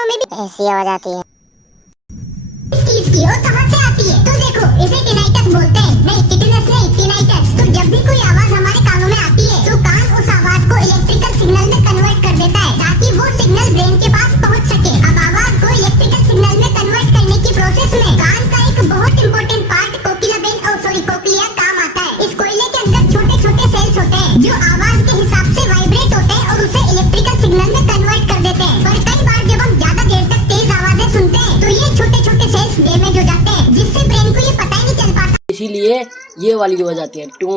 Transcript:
कानों में भी ऐसी आवाज आती है। इस चीज की और कहाँ से आती है? तो देखो, इसे टिनाइटस बोलते हैं। नहीं टिटेनस नहीं, टिनाइटस। तो जब भी कोई आवाज हमारे कानों में आती है तो कान उस आवाज को इलेक्ट्रिकल सिग्नल में कन्वर्ट कर देता है ताकि वो सिग्नल ब्रेन के पास पहुंच सके। अब आवाज को इलेक्ट्रिकल सिग्नल में कन्वर्ट करने की प्रोसेस में कान का एक बहुत इंपॉर्टेंट पार्ट कोक्लिया काम आता है। इस कोयले के अंदर छोटे छोटे सेल्स होते हैं जो आवाज के हिसाब से वाइब्रेट होते हैं और उसे इलेक्ट्रिकल सिग्नल में कन्वर्ट कर देते हैं। पर कई बार जब हम ज्यादा देर तक तेज आवाजें सुनते हैं तो ये छोटे छोटे सेल्स डैमेज हो जाते हैं जिससे ब्रेन को ये पता ही नहीं चल पाता। इसीलिए ये वाली आवाज आती है टू।